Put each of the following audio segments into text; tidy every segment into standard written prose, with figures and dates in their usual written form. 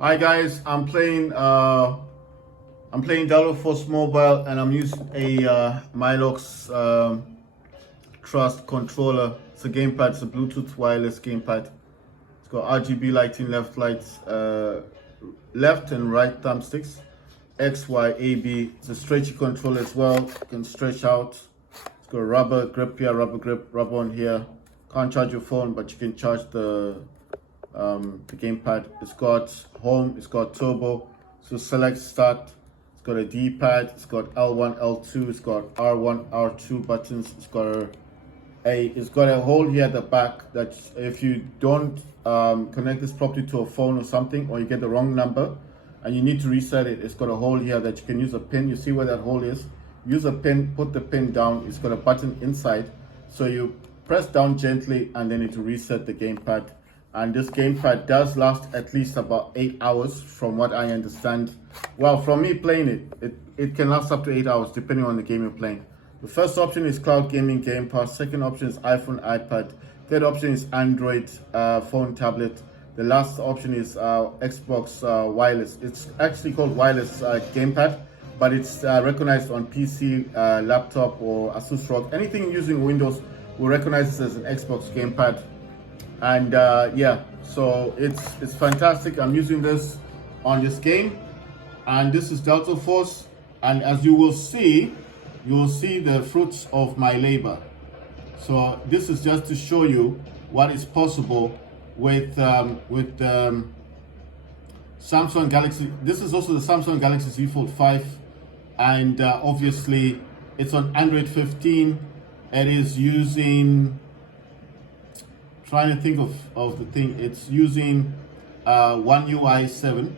Hi guys, I'm playing Delta Force Mobile and I'm using a Milox Trust controller. It's a gamepad, it's a Bluetooth wireless gamepad. It's got RGB lighting, left lights, left and right thumbsticks, X, Y, A, B. It's a stretchy controller as well. You can stretch out. It's got a rubber grip here, rubber grip, rubber on here. Can't charge your phone, but you can charge the gamepad. It's got home, it's got turbo, so select start. It's got a D-pad, it's got L1, L2, it's got R1, R2 buttons. It's got a hole here at the back that if you don't connect this properly to a phone or something, or you get the wrong number and you need to reset it, it's got a hole here that you can use a pin. You see where that hole is? Use a pin, put the pin down. It's got a button inside, so you press down gently and then it will reset the gamepad. And this gamepad does last at least about 8 hours from what I understand. Well, from me playing it can last up to 8 hours depending on the game you're playing. The first option is cloud gaming game pass. Second option is iPhone, iPad. Third option is Android phone, tablet. The last option is Xbox wireless. It's actually called wireless gamepad, but it's recognized on PC, laptop, or Asus ROG. Anything using Windows will recognize this as an Xbox gamepad. And yeah, so it's fantastic. I'm using this on this game, and this is Delta Force. And as you will see the fruits of my labor. So this is just to show you what is possible with Samsung Galaxy. This is also the Samsung Galaxy Z Fold 5, and obviously it's on Android 15. It is using, trying to think of the thing, it's using One UI 7,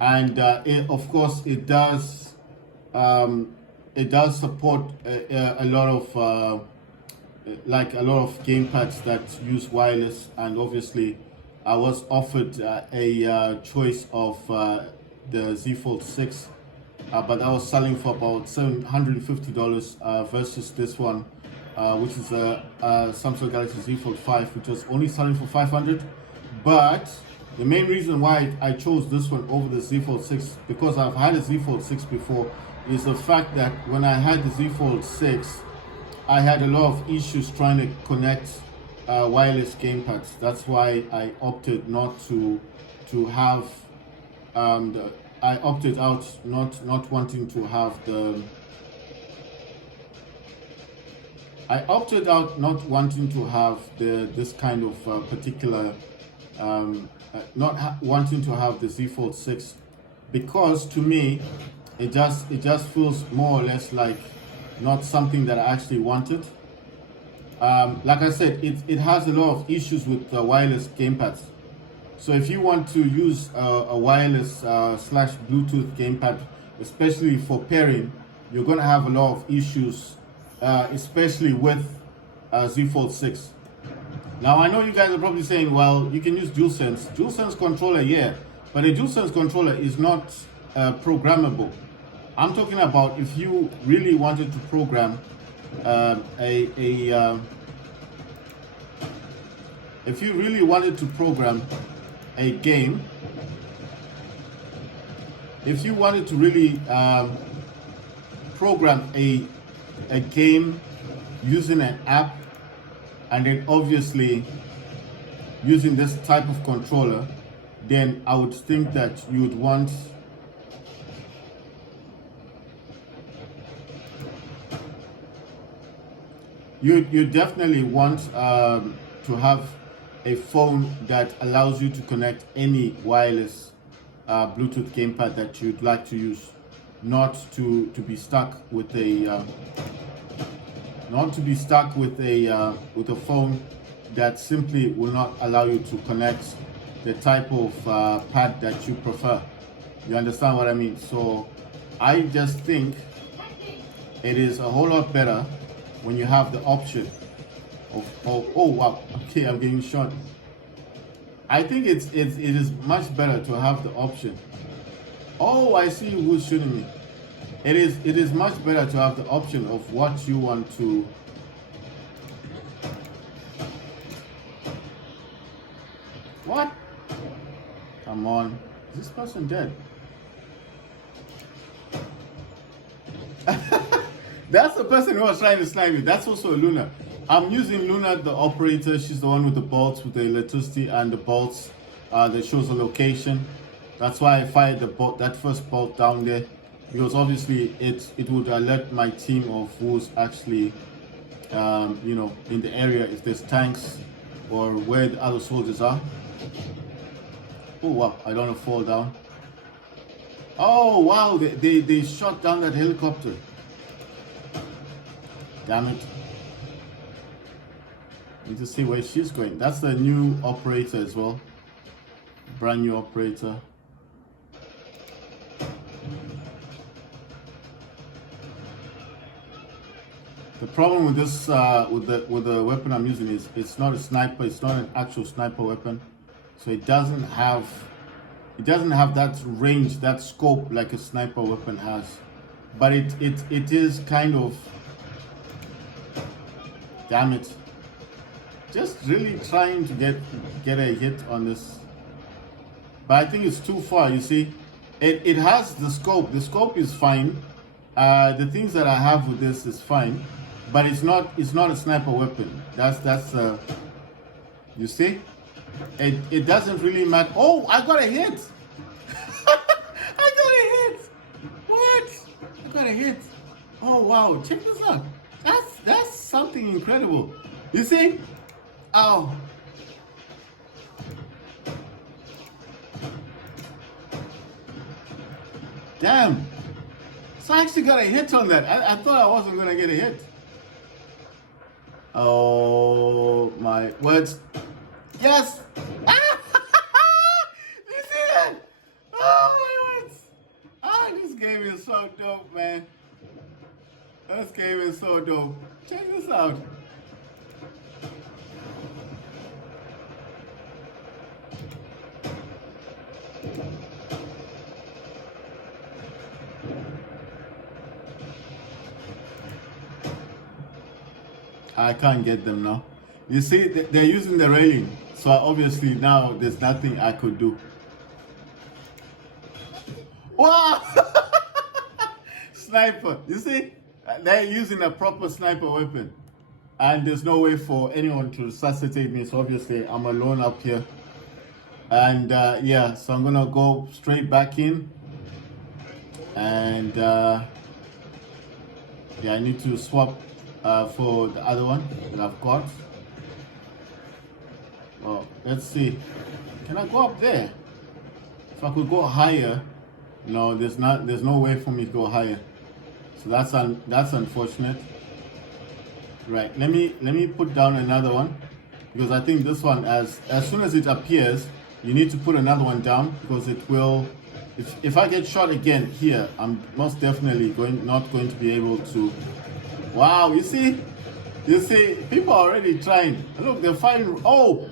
and of course it does support a lot of gamepads that use wireless. And obviously I was offered a choice of the Z Fold 6, but I was selling for about $750 versus this one, which is a Samsung Galaxy Z Fold 5, which was only selling for $500. But the main reason why I chose this one over the Z Fold 6, because I've had a Z Fold 6 before, is the fact that when I had the Z Fold 6, I had a lot of issues trying to connect wireless gamepads. That's why I opted not to have I opted out not wanting to have the I opted out not wanting to have this kind of particular wanting to have the Z Fold 6, because to me it just feels more or less like not something that I actually wanted. Like I said, it has a lot of issues with wireless gamepads. So if you want to use a wireless slash Bluetooth gamepad, especially for pairing, you're going to have a lot of issues, especially with Z Fold 6. Now I know you guys are probably saying, well, you can use DualSense controller, yeah, but a DualSense controller is not programmable. I'm talking about if you really wanted to program if you really wanted to program a game, if you wanted to really program a game using an app, and then obviously using this type of controller, then I would think that you would want you definitely want to have a phone that allows you to connect any wireless Bluetooth gamepad that you'd like to use, not to be stuck with a phone that simply will not allow you to connect the type of pad that you prefer. You understand what I mean? So I just think it is a whole lot better when you have the option of oh wow, okay, I'm getting shot. I think it is much better to have the option. Oh, I see who's shooting me. It is much better to have the option of what you want to. What? Come on. Is this person dead? That's the person who was trying to snipe me. That's also Luna. I'm using Luna, the operator. She's the one with the bolts, with the electricity and the bolts that shows the location. That's why I fired the bolt, that first bolt down there, because obviously it would alert my team of who's actually, you know, in the area, if there's tanks or where the other soldiers are. Oh wow! I don't want to fall down. Oh wow! They shot down that helicopter. Damn it. Need to see where she's going. That's the new operator as well. Brand new operator. The problem with this with the weapon I'm using is it's not a sniper, it's not an actual sniper weapon. So it doesn't have that range, that scope like a sniper weapon has. But it is kind of, damn it. Just really trying to get a hit on this. But I think it's too far, you see. It has the scope. The scope is fine. The things that I have with this is fine. But it's not a sniper weapon. That's you see? It doesn't really matter. Oh, I got a hit! I got a hit! What? I got a hit. Oh wow, check this out. That's something incredible. You see? Oh. Damn. So I actually got a hit on that. I thought I wasn't gonna get a hit. Oh my words. Yes! You see that? Oh my words. Ah, this game is so dope, man. This game is so dope. Check this out. I can't get them now. You see, they're using the railing. So obviously now there's nothing I could do. Wow! Sniper. You see, they're using a proper sniper weapon. And there's no way for anyone to resuscitate me. So obviously I'm alone up here. And yeah, so I'm gonna go straight back in. And yeah, I need to swap for the other one that I've got. Well, let's see. Can I go up there? If I could go higher, no, there's no way for me to go higher. So that's unfortunate. Right. Let me put down another one, because I think this one, as soon as it appears, you need to put another one down, because it will. If I get shot again here, I'm most definitely not going to be able to. Wow, you see, people are already trying. Look, they're fighting. Oh,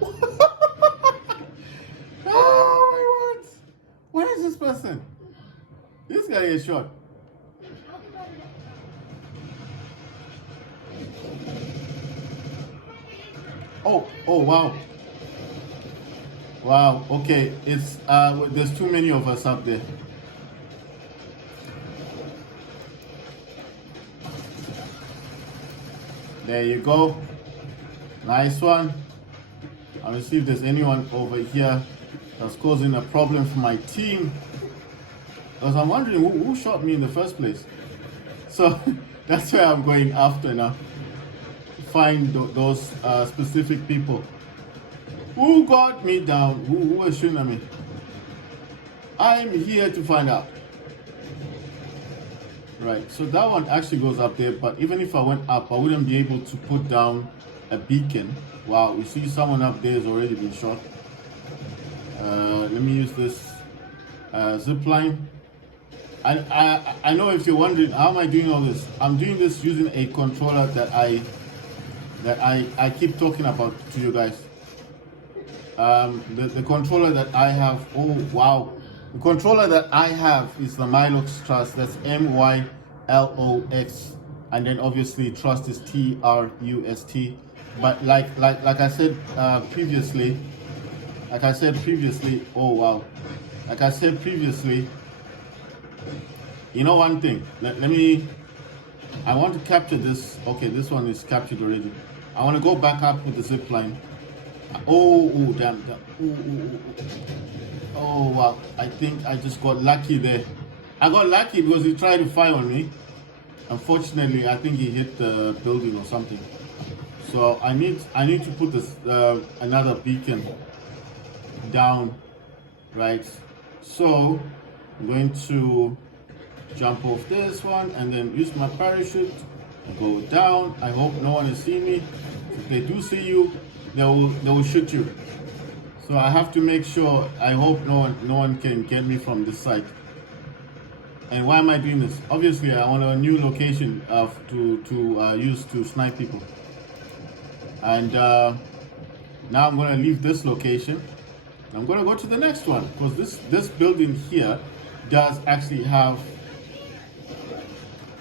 oh my words! Where is this person? This guy is shot. Oh, wow. Wow, okay, it's there's too many of us up there. There you go. Nice one. I'll see if there's anyone over here that's causing a problem for my team. Because I'm wondering who shot me in the first place. So that's where I'm going after now. Find those specific people. Who got me down? Who was shooting at me? I'm here to find out. Right, so that one actually goes up there, but even if I went up, I wouldn't be able to put down a beacon. Wow, we see someone up there has already been shot. Let me use this zip line. I know if you're wondering, how am I doing all this? I'm doing this using a controller that I keep talking about to you guys. The controller that I have, oh wow. The controller that I have is the Mylox Trust. That's MYLOX, and then obviously Trust is TRUST. But like I said previously, the controller that I have is the Mylox Trust. That's MYLOX, and then obviously Trust is TRUST. But like I said previously, the controller that I have is the Mylox Trust. That's MYLOX, and then obviously Trust is TRUST. But like I said previously, like I said previously, oh wow, like I said previously, you know one thing, let me, I want to capture this. Okay, this one is captured already. I want to go back up with the zip line. Oh, damn. Oh, wow. I think I just got lucky there. I got lucky because he tried to fire on me. Unfortunately, I think he hit the building or something. So I need to put this another beacon down, right? So I'm going to jump off this one and then use my parachute and go down. I hope no one is seeing me. If they do see you, they will shoot you. So I have to make sure. I hope no one can get me from this side. And why am I doing this? Obviously, I want a new location to use to snipe people. And now I'm going to leave this location. I'm going to go to the next one because this building here does actually have.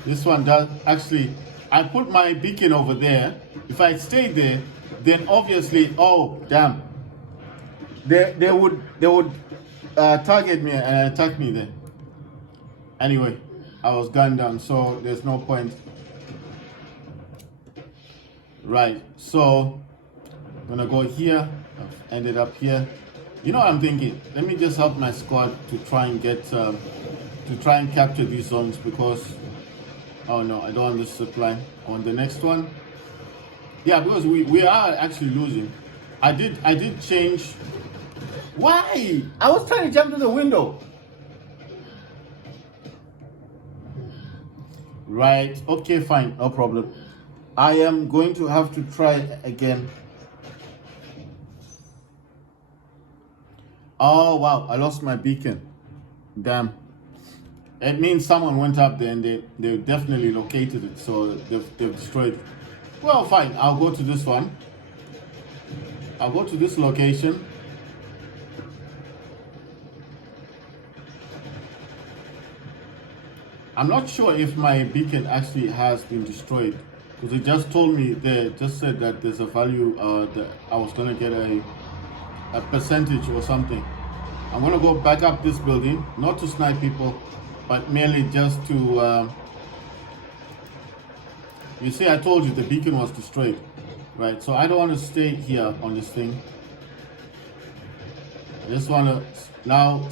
This one does actually. I put my beacon over there. If I stay there, then obviously, oh damn, they would target me and attack me there. Anyway, I was gunned down, so there's no point. Right, so I'm gonna go here. I've ended up here. You know what I'm thinking? Let me just help my squad to try and get to try and capture these zones because. Oh no, I don't want this supply. I want the next one. Yeah, because we are actually losing. I did change. Why? I was trying to jump to the window. Right, okay, fine, no problem. I am going to have to try again. Oh wow, I lost my beacon. Damn. It means someone went up there and they definitely located it, so they've destroyed it. Well, fine, I'll go to this one. I'll go to this location. I'm not sure if my beacon actually has been destroyed because it just told me there, just said that there's a value that I was gonna get a percentage or something. I'm gonna go back up this building, not to snipe people, but merely just to, you see, I told you the beacon was destroyed, right? So I don't want to stay here on this thing. I just want to now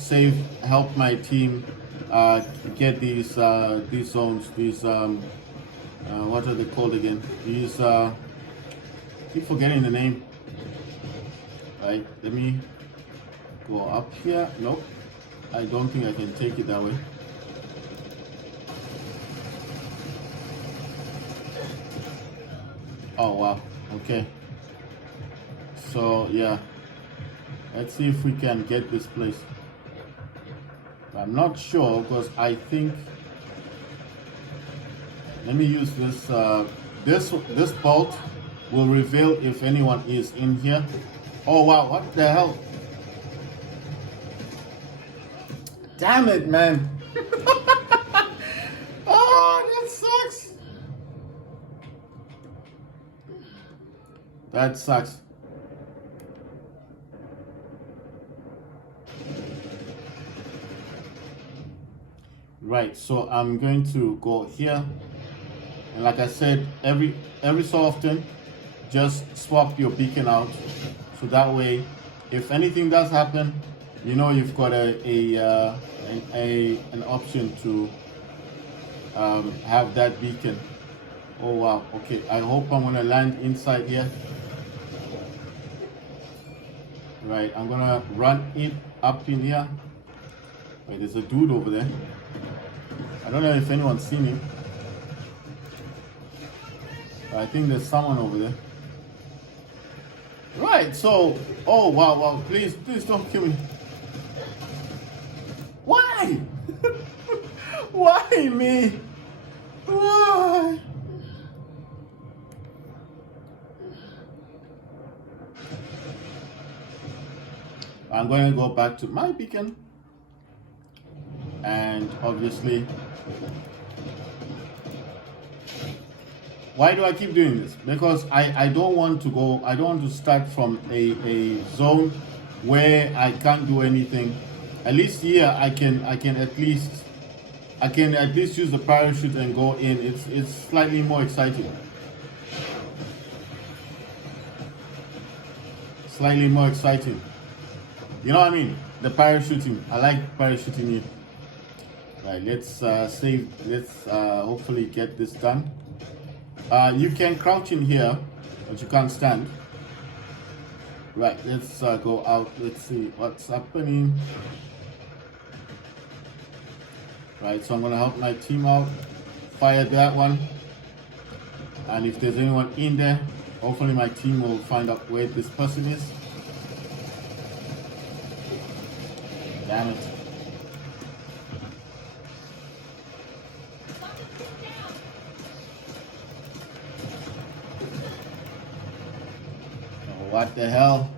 help my team get these zones, these, what are they called again? These, keep forgetting the name. Right, let me go up here. Nope, I don't think I can take it that way. Oh wow, okay. So yeah, let's see if we can get this place. I'm not sure because I think, let me use this, this bolt will reveal if anyone is in here. Oh wow, what the hell? Damn it, man. Oh, that sucks. That sucks. Right, so I'm going to go here, and like I said, every so often, just swap your beacon out, so that way, if anything does happen, you know you've got an option to have that beacon. Oh wow, okay, I hope I'm gonna land inside here. Right, I'm gonna run it up in here. Wait, there's a dude over there. I don't know if anyone's seen him. I think there's someone over there. Right, so, oh wow, please don't kill me. Why? Why me? Why? I'm going to go back to my beacon, and obviously, why do I keep doing this? Because I don't want to go, I don't want to start from a zone where I can't do anything. At least here I can at least use the parachute and go in. It's slightly more exciting. Slightly more exciting. You know what I mean? The parachuting. I like parachuting here. Right, let's save. Let's hopefully get this done. You can crouch in here, but you can't stand. Right, let's go out. Let's see what's happening. Right, so I'm gonna help my team out. Fire that one. And if there's anyone in there, hopefully my team will find out where this person is. Damn it. What the hell?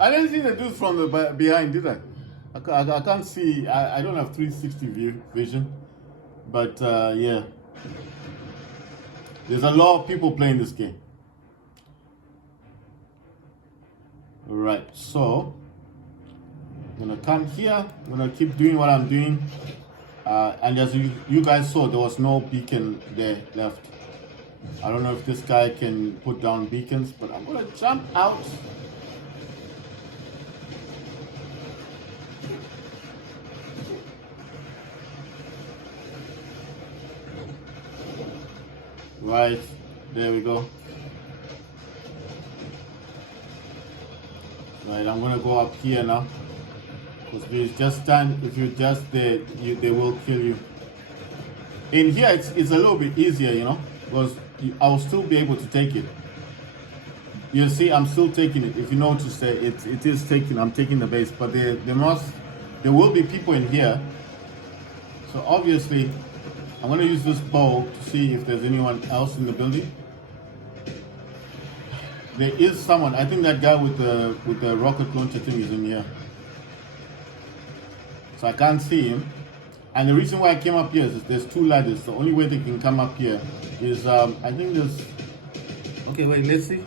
I didn't see the dudes from the behind, did I? I can't see. I don't have 360 vision. But yeah. There's a lot of people playing this game. Alright, so I'm gonna come here. I'm gonna keep doing what I'm doing. And as you guys saw, there was no beacon there left. I don't know if this guy can put down beacons, but I'm gonna jump out. Right, there we go. Right, I'm gonna go up here now. Because if you just stand, if you're just there, they will kill you. In here, it's a little bit easier, you know, because I'll still be able to take it. You see, I'm still taking it. If you notice, it is taking. I'm taking the base, but there will be people in here. So obviously, I'm gonna use this bow to see if there's anyone else in the building. There is someone. I think that guy with the rocket launcher thing is in here. So I can't see him. And the reason why I came up here is there's two ladders. The only way they can come up here is I think there's. Okay, wait. Let's see.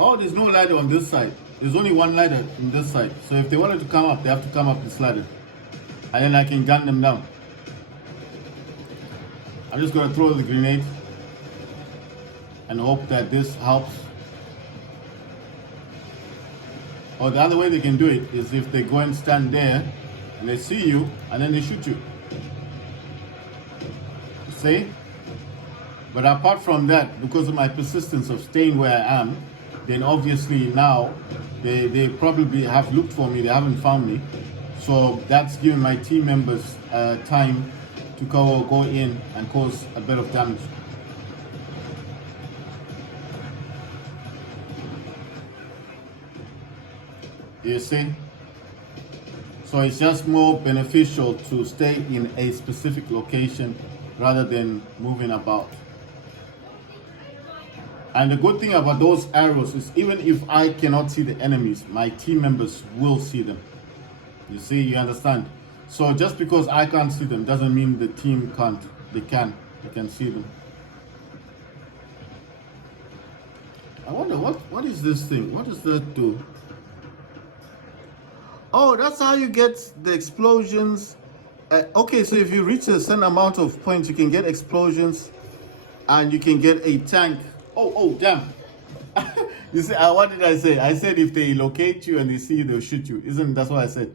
Oh, there's no ladder on this side. There's only one ladder on this side. So if they wanted to come up, they have to come up this ladder, and then I can gun them down. I'm just gonna throw the grenade and hope that this helps. Or the other way they can do it is if they go and stand there and they see you and then they shoot you. See? But apart from that, because of my persistence of staying where I am, then obviously now they probably have looked for me, they haven't found me. So that's given my team members time to go in and cause a bit of damage. You see? So it's just more beneficial to stay in a specific location rather than moving about. And the good thing about those arrows is even if I cannot see the enemies, my team members will see them. You see, you understand? So just because I can't see them doesn't mean the team can't. They can see them. I wonder what is this thing? What does that do? Oh, that's how you get the explosions. Okay, so if you reach a certain amount of points, you can get explosions, and you can get a tank. Oh, damn! You see, what did I say? I said if they locate you and they see you, they'll shoot you. Isn't that's what I said?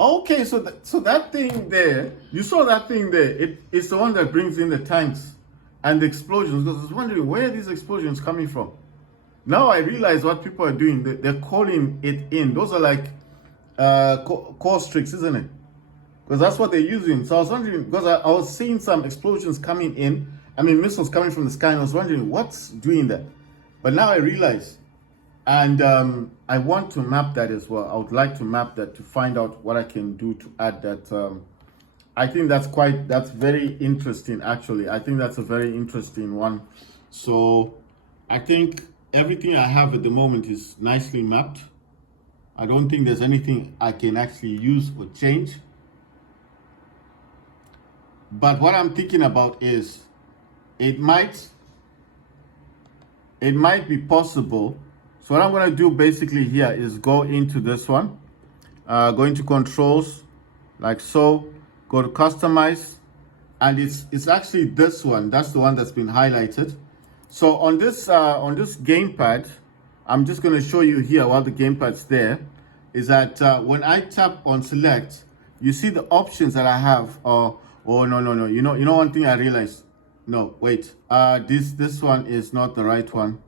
Okay, so that thing there, you saw that thing there. It's the one that brings in the tanks and the explosions. Because I was wondering where are these explosions coming from. Now I realize what people are doing. They're calling it in. Those are like core streaks, isn't it? Because that's what they're using. So I was wondering, because I was seeing some explosions coming in. I mean, missiles coming from the sky, and I was wondering what's doing that. But now I realize, and I want to map that as well. I would like to map that to find out what I can do to add that. I think that's very interesting, actually. I think that's a very interesting one. So I think everything I have at the moment is nicely mapped. I don't think there's anything I can actually use or change. But what I'm thinking about is it might it might be possible. So what I'm going to do basically here is go into this one, go into controls, like so, go to customize, and it's actually this one. That's the one that's been highlighted. So on this gamepad, I'm just going to show you here while the gamepad's there, is that when I tap on select, you see the options that I have. Oh no. You know one thing I realized. No, wait. This one is not the right one.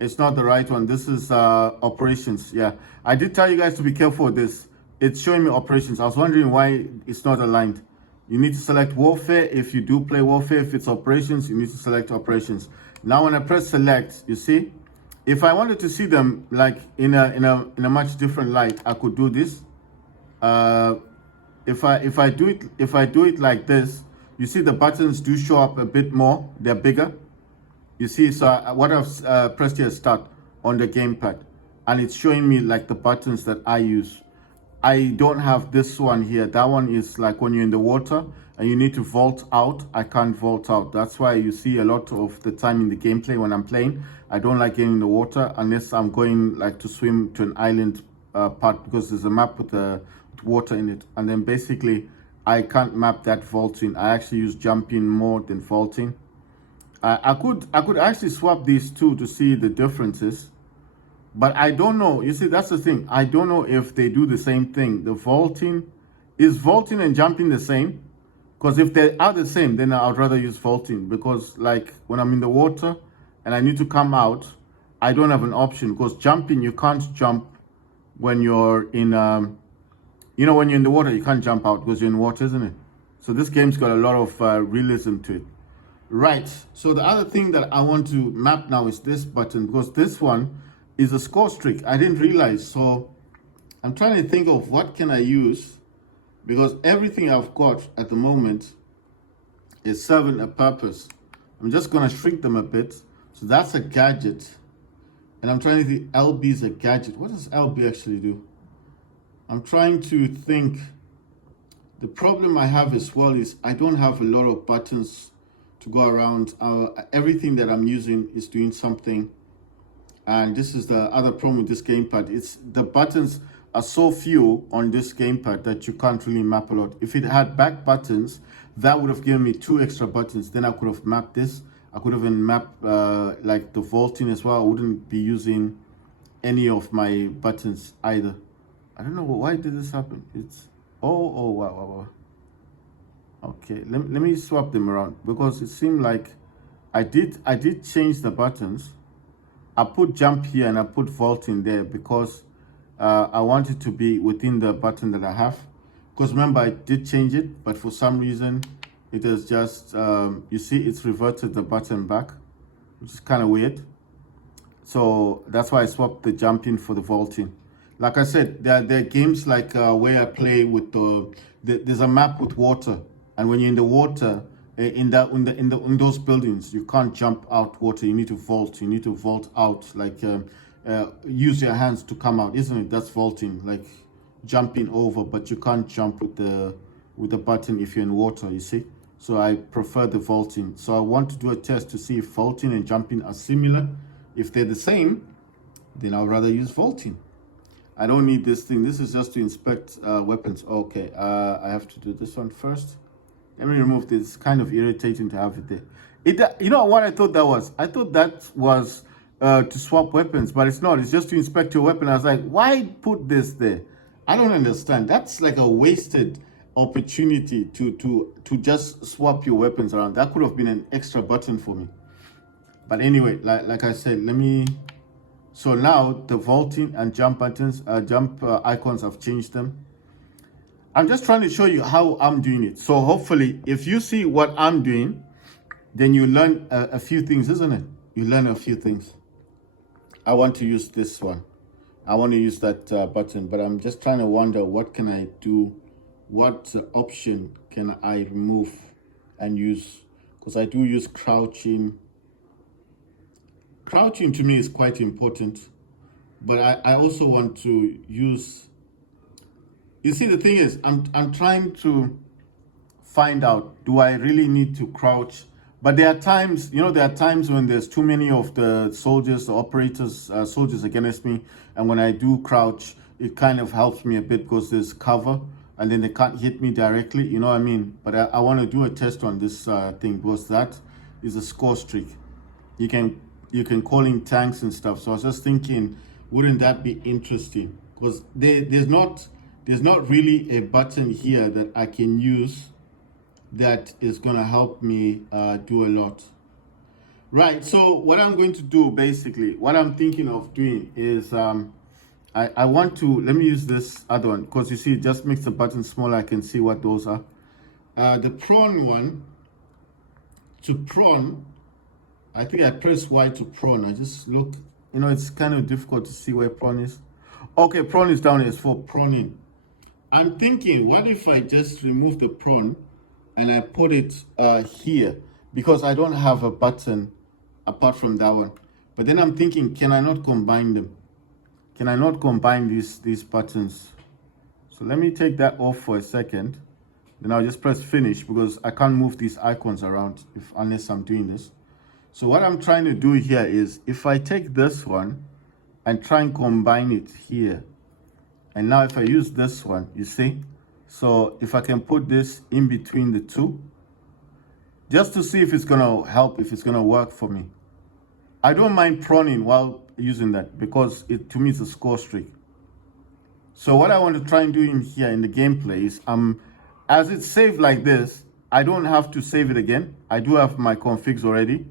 It's not the right one. This is operations. Yeah, I did tell you guys to be careful with this. It's showing me operations. I was wondering why it's not aligned. You need to select warfare if you do play warfare. If it's operations, you need to select operations. Now when I press select, you see, if I wanted to see them like in a much different light, I could do this. If I do it like this, you see the buttons do show up a bit more. They're bigger. You see, so what I've pressed here start on the gamepad, and it's showing me like the buttons that I use. I don't have this one here. That one is like when you're in the water and you need to vault out. I can't vault out. That's why you see a lot of the time in the gameplay when I'm playing, I don't like getting in the water unless I'm going like to swim to an island part, because there's a map with water in it. And then basically I can't map that vaulting. I actually use jumping more than vaulting. I could actually swap these two to see the differences. But I don't know. You see, that's the thing. I don't know if they do the same thing. The vaulting, is vaulting and jumping the same? Because if they are the same, then I'd rather use vaulting. Because like when I'm in the water and I need to come out, I don't have an option. Because jumping, you can't jump when you're in, you know, when you're in the water, you can't jump out because you're in water, isn't it? So this game's got a lot of realism to it. Right. So the other thing that I want to map now is this button, because this one is a score streak. I didn't realize. So I'm trying to think of what can I use, because everything I've got at the moment is serving a purpose. I'm just going to shrink them a bit. So that's a gadget. And I'm trying to think, LB is a gadget. What does LB actually do? I'm trying to think. The problem I have as well is I don't have a lot of buttons to go around. Everything that I'm using is doing something. And this is the other problem with this gamepad. It's the buttons are so few on this gamepad that you can't really map a lot. If it had back buttons, that would have given me 2 extra buttons. Then I could have mapped this. I could have even mapped like the vaulting as well. I wouldn't be using any of my buttons either. I don't know why did this happen. It's wow. Okay, let me swap them around, because it seemed like I did change the buttons. I put jump here and I put vaulting there because I want it to be within the button that I have. Because remember, I did change it, but for some reason it has just, you see, it's reverted the button back, which is kind of weird. So that's why I swapped the jumping for the vaulting. Like I said, there are games like where I play with there's a map with water, and when you're in the water, in those buildings, you can't jump out water. You need to vault. You need to vault out, like use your hands to come out, isn't it? That's vaulting, like jumping over, but you can't jump with the button if you're in water, you see. So I prefer the vaulting. So I want to do a test to see if vaulting and jumping are similar. If they're the same, then I'd rather use vaulting. I don't need this thing. This is just to inspect weapons. Okay, I have to do this one first. Let me remove this. It's kind of irritating to have it there. You know what I thought that was? I thought that was to swap weapons, but it's not. It's just to inspect your weapon. I was like, why put this there? I don't understand. That's like a wasted opportunity to just swap your weapons around. That could have been an extra button for me. But anyway, like I said, so now the vaulting and jump buttons, icons, I've changed them. I'm just trying to show you how I'm doing it. So hopefully, if you see what I'm doing, then you learn a few things, isn't it? You learn a few things. I want to use this one. I want to use that button, but I'm just trying to wonder, what can I do? What option can I remove and use? Because I do use crouching. Crouching to me is quite important, but I also want to use. You see, the thing is, I'm trying to find out, do I really need to crouch But there are times, there are times when there's too many of the soldiers, the operators, soldiers against me. And when I do crouch, it kind of helps me a bit because there's cover and then they can't hit me directly. You know what I mean? But I want to do a test on this thing because that is a score streak. You can call in tanks and stuff. So I was just thinking, wouldn't that be interesting? Because there's not really a button here that I can use that is going to help me do a lot. Right, so what I'm going to do, basically, what I'm thinking of doing is I want to, let me use this other one, because you see, it just makes the button smaller. I can see what those are. The prawn one, to prawn, I think I press Y to prawn. I just look, it's kind of difficult to see where prawn is. Okay, prawn is down here, it's for prawning. I'm thinking, what if I just remove the prawn and I put it here, because I don't have a button apart from that one. But then I'm thinking, can I not combine them? Can I not combine these buttons? So let me take that off for a second. Then I'll just press finish because I can't move these icons around unless I'm doing this. So what I'm trying to do here is, if I take this one and try and combine it here, and now if I use this one, you see? So if I can put this in between the two, just to see if it's gonna help, if it's gonna work for me. I don't mind prawning while using that because to me it's a score streak. So what I want to try and do in here in the gameplay is, as it's saved like this, I don't have to save it again. I do have my configs already.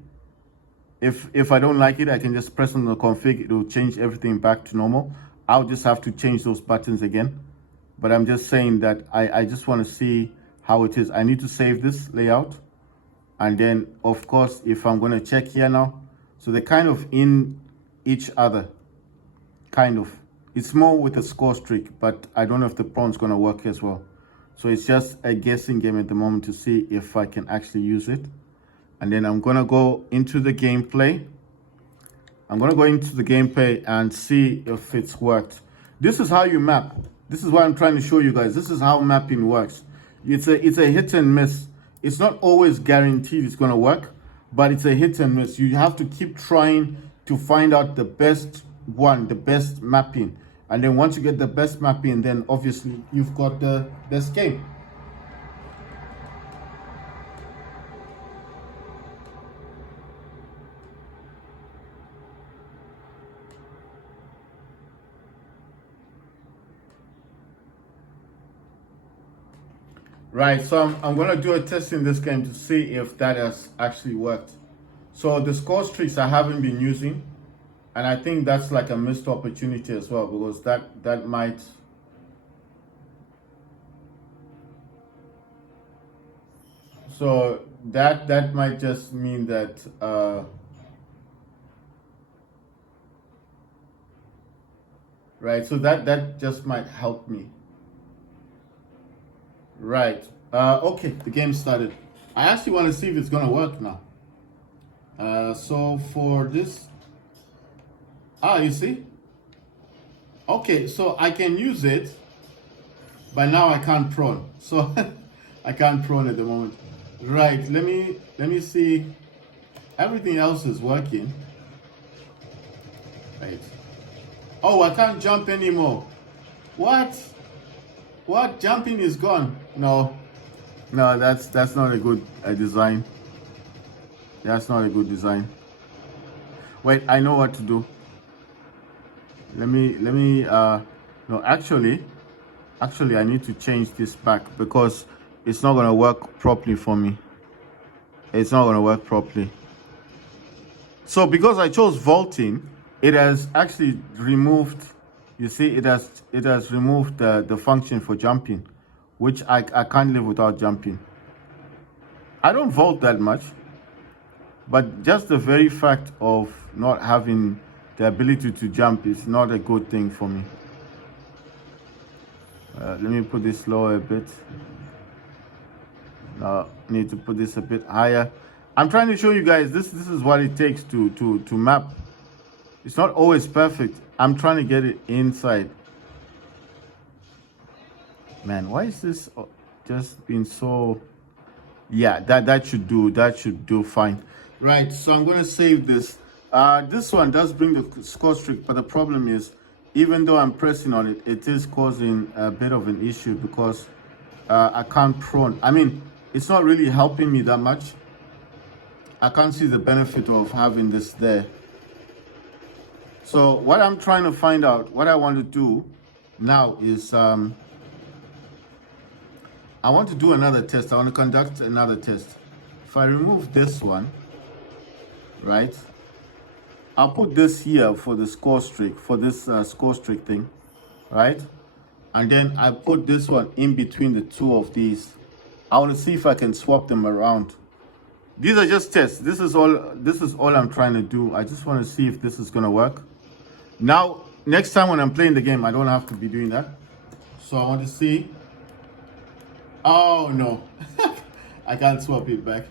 If I don't like it, I can just press on the config, it will change everything back to normal. I'll just have to change those buttons again. But I'm just saying that I just want to see how it is. I need to save this layout. And then, of course, if I'm going to check here now, so they're kind of in each other, kind of. It's more with a score streak, but I don't know if the prawn's going to work as well. So it's just a guessing game at the moment to see if I can actually use it. And then I'm going to go into the gameplay. I'm going to go into the gameplay and see if it's worked. This is how you map. This is what I'm trying to show you guys. This is how mapping works. It's a hit and miss. It's not always guaranteed it's going to work, but it's a hit and miss. You have to keep trying to find out the best one, the best mapping. And then once you get the best mapping, then obviously you've got the best game. Right, so I'm going to do a test in this game to see if that has actually worked. So the score streaks I haven't been using, and I think that's like a missed opportunity as well, because that might... So that might just mean that... right, so that just might help me. Right. Okay, the game started. I actually want to see if it's going to work now. So for this... you see? Okay, so I can use it, but now I can't prawn. So I can't prawn at the moment. Right, let me see. Everything else is working. Right. Oh, I can't jump anymore. What? What? Jumping is gone. No, that's not a good design. That's not a good design. Wait, I know what to do. Let me no, actually I need to change this back because it's not going to work properly for me. It's not going to work properly. So because I chose vaulting, it has actually removed, you see, it has removed the function for jumping, which I can't live without jumping. I don't vault that much, but just the very fact of not having the ability to jump is not a good thing for me. Let me put this lower a bit. Now I need to put this a bit higher. I'm trying to show you guys this is what it takes to map. It's not always perfect. I'm trying to get it inside. Man, why is this just being so... Yeah, that should do. That should do fine. Right. So I'm going to save this. This one does bring the score streak, but the problem is, even though I'm pressing on it, it is causing a bit of an issue because I can't prone. I mean, it's not really helping me that much. I can't see the benefit of having this there. So what I'm trying to find out, what I want to do now is I want to do another test. I want to conduct another test. If I remove this one, right, I'll put this here for the score streak, for this score streak thing, right? And then I put this one in between the two of these. I want to see if I can swap them around. These are just tests. This is all I'm trying to do. I just want to see if this is going to work. Now, next time when I'm playing the game, I don't have to be doing that. So I want to see. Oh no, I can't swap it back.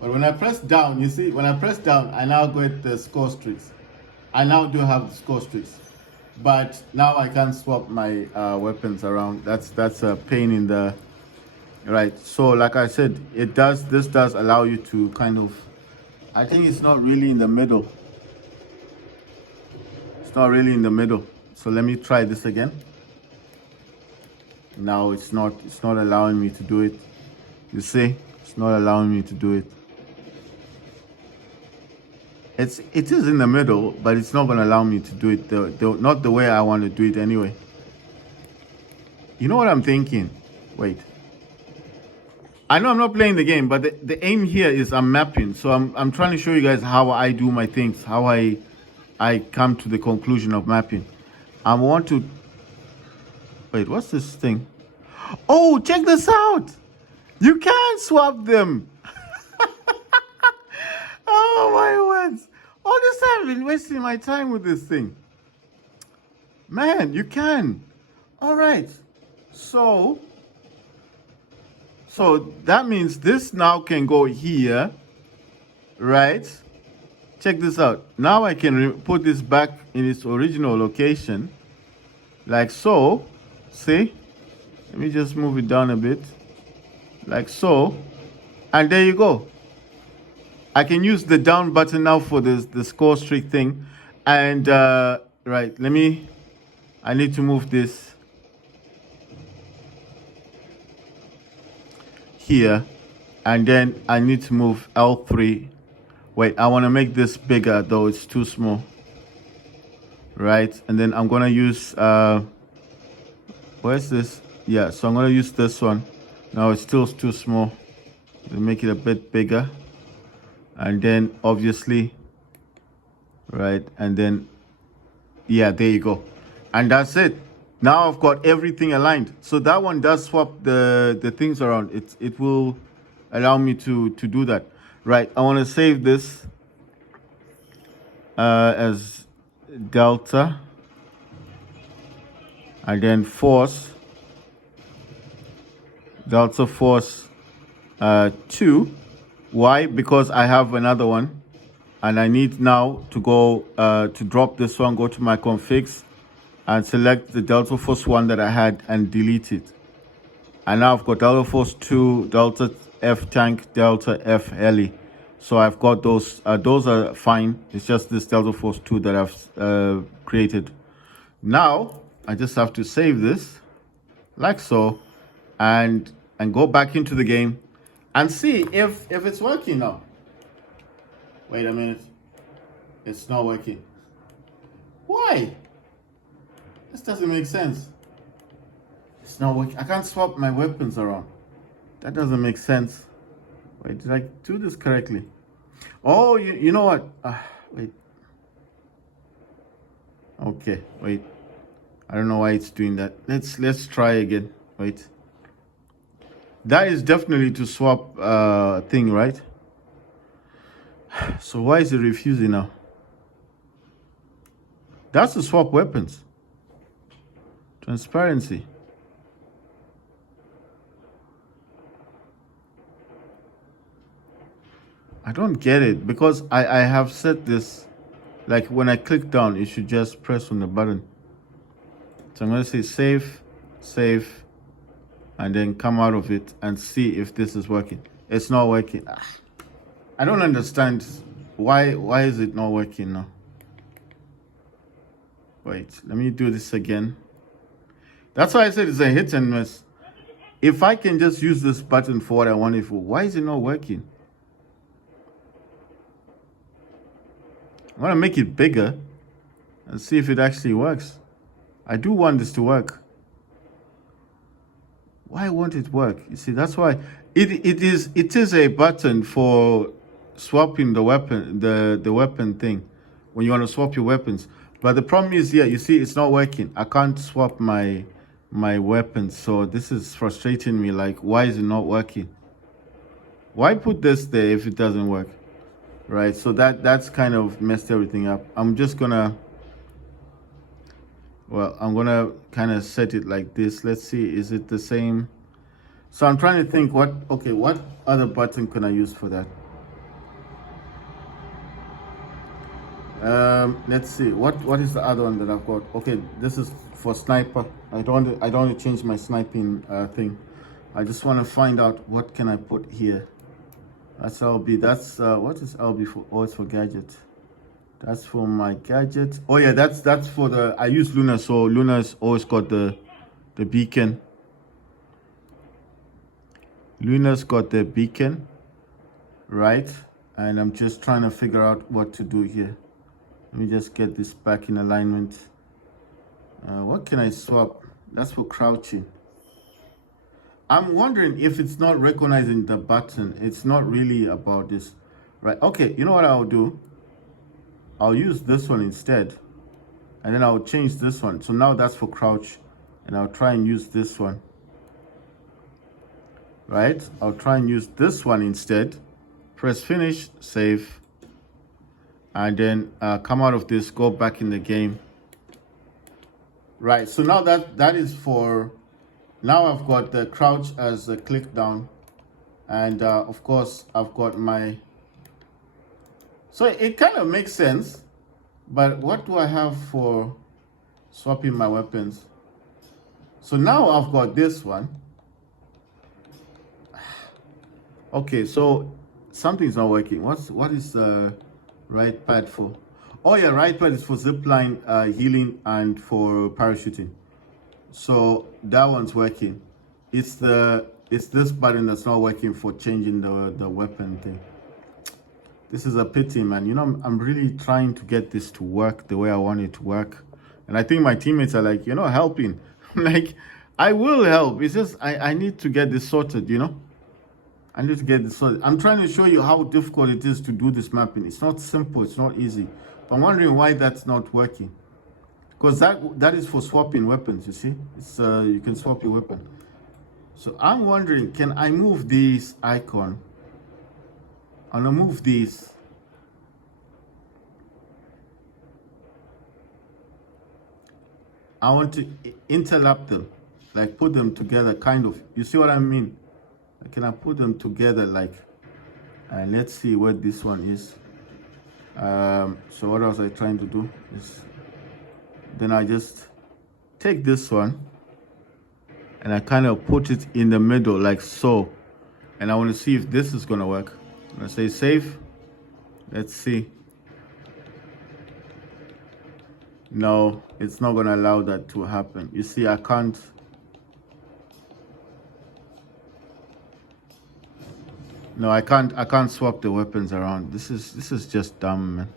But when I press down, you see, when I press down, I now get the score streaks. I now do have the score streaks. But now I can't swap my weapons around. That's a pain in the... Right, so like I said, this does allow you to kind of... I think it's not really in the middle. It's not really in the middle. So let me try this again. Now it's not allowing me to do it. You see, it's not allowing me to do it. It is in the middle, but it's not going to allow me to do it not the way I want to do it anyway. You know what I'm thinking? Wait. I know I'm not playing the game, but the aim here is I'm mapping. So I'm trying to show you guys how I do my things, how I come to the conclusion of mapping. I want to... Wait, what's this thing? Oh, check this out. You can swap them. Oh, my words. All this time I've been wasting my time with this thing. Man, you can. All right. So that means this now can go here, right? Check this out. Now I can put this back in its original location, like so. See? Let me just move it down a bit, like so. And there you go. I can use the down button now for the score streak thing. And, right, I need to move this here. And then I need to move L3. Wait, I want to make this bigger, though it's too small. Right, and then I'm going to use, where's this? Yeah, so I'm going to use this one. Now it's still too small. Make it a bit bigger. And then obviously, right, and then, yeah, there you go. And that's it. Now I've got everything aligned. So that one does swap the things around. It will allow me to do that. Right, I want to save this as delta, and then force, delta force 2. Why? Because I have another one, and I need now to go to drop this one, go to my configs, and select the delta force 1 that I had and delete it. And now I've got delta force 2, delta F tank, delta F heli. So I've got those. Those are fine. It's just this delta force 2 that I've created. Now I just have to save this, like so, and go back into the game and see if it's working now. Wait a minute. It's not working. Why? This doesn't make sense. It's not working. I can't swap my weapons around. That doesn't make sense. Wait, did I do this correctly? Oh, you know what? Wait. Okay, wait. I don't know why it's doing that. Let's try again. Wait. That is definitely to swap thing, right? So why is it refusing now? That's to swap weapons. Transparency. I don't get it because I have set this, like when I click down, it should just press on the button. So I'm going to say save, and then come out of it and see if this is working. It's not working. I don't understand. Why is it not working now? Wait, let me do this again. That's why I said it's a hit and miss. If I can just use this button for what I want it for, why is it not working? I want to make it bigger and see if it actually works. I do want this to work. Why won't it work? You see, that's why it is a button for swapping the weapon, the weapon thing, when you want to swap your weapons. But the problem is here, you see, it's not working. I can't swap my weapons, so this is frustrating me. Like, why is it not working? Why put this there if it doesn't work? Right, so that's kind of messed everything up. I'm gonna kind of set it like this. Let's see, is it the same? So I'm trying to think what other button can I use for that? Let's see, what is the other one that I've got? Okay, this is for sniper. I don't want to change my sniping thing. I just want to find out what can I put here. That's LB. That's what is LB for? Oh, it's for gadget. That's for my gadget. Oh yeah, that's for the. I use Luna, so Luna's always got the beacon. Luna's got the beacon, right? And I'm just trying to figure out what to do here. Let me just get this back in alignment. What can I swap? That's for crouching. I'm wondering if it's not recognizing the button. It's not really about this, right? Okay, you know what I'll do? I'll use this one instead, and then I'll change this one. So now that's for crouch, and I'll try and use this one, right? I'll try and use this one instead. Press finish, save, and then come out of this, go back in the game. Right, so now that is for, now I've got the crouch as a click down, and of course I've got my, so it kind of makes sense, but what do I have for swapping my weapons? So now I've got this one. Okay, so something's not working. What is the right pad for? Oh yeah, right pad is for zipline, healing, and for parachuting. So that one's working. It's this button that's not working for changing the weapon thing. This is a pity, man. You know, I'm really trying to get this to work the way I want it to work. And I think my teammates are like, you're not helping. I'm like, I will help. It's just I need to get this sorted, you know? I need to get this sorted. I'm trying to show you how difficult it is to do this mapping. It's not simple, it's not easy. But I'm wondering why that's not working. Because that is for swapping weapons, you see? It's you can swap your weapon. So I'm wondering, can I move this icon? I'm gonna move these. I want to interlap them, like put them together, kind of. You see what I mean? Can I put them together, like, and let's see what this one is. So what else I trying to do is, then I just take this one and I kind of put it in the middle, like so. And I want to see if this is gonna work. I'm gonna say save. Let's see. No, it's not gonna allow that to happen. You see, I can't. No, I can't swap the weapons around. This is just dumb, man.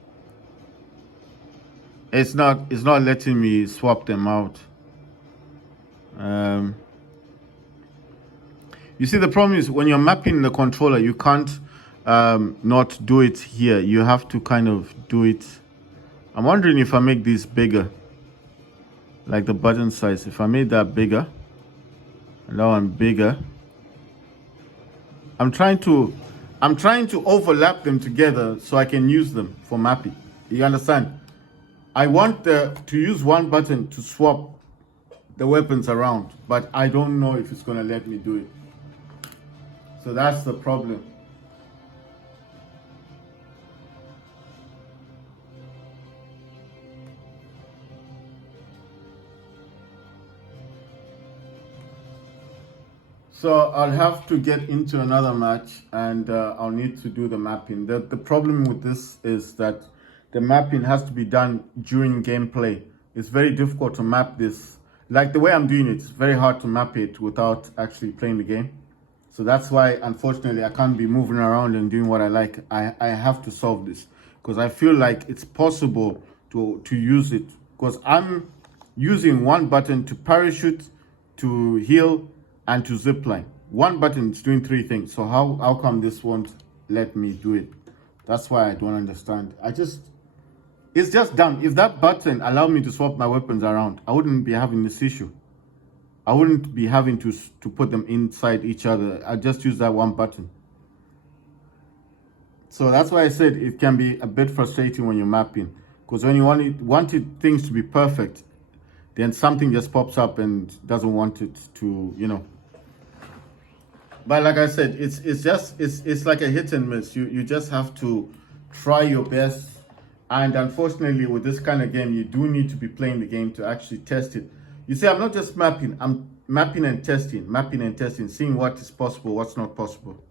It's not letting me swap them out. You see, the problem is when you're mapping the controller, you can't not do it here. You have to kind of do it. I'm wondering if I make these bigger, like the button size. If I made that bigger, and that one bigger. I'm trying to overlap them together so I can use them for mapping. You understand? I want to use one button to swap the weapons around, but I don't know if it's gonna let me do it. So that's the problem. So I'll have to get into another match, and I'll need to do the mapping. The problem with this is that the mapping has to be done during gameplay. It's very difficult to map this. Like the way I'm doing it, it's very hard to map it without actually playing the game. So that's why, unfortunately, I can't be moving around and doing what I like. I have to solve this because I feel like it's possible to use it, because I'm using one button to parachute, to heal, and to zipline. One button is doing three things. So how come this won't let me do it? That's why I don't understand. It's just dumb. If that button allowed me to swap my weapons around, I wouldn't be having this issue. I wouldn't be having to put them inside each other. I just use that one button. So that's why I said it can be a bit frustrating when you're mapping, because when you wanted things to be perfect, then something just pops up and doesn't want it to, But like I said, it's like a hit and miss. You just have to try your best. And unfortunately, with this kind of game, you do need to be playing the game to actually test it. You see, I'm not just mapping, I'm mapping and testing, seeing what is possible, what's not possible.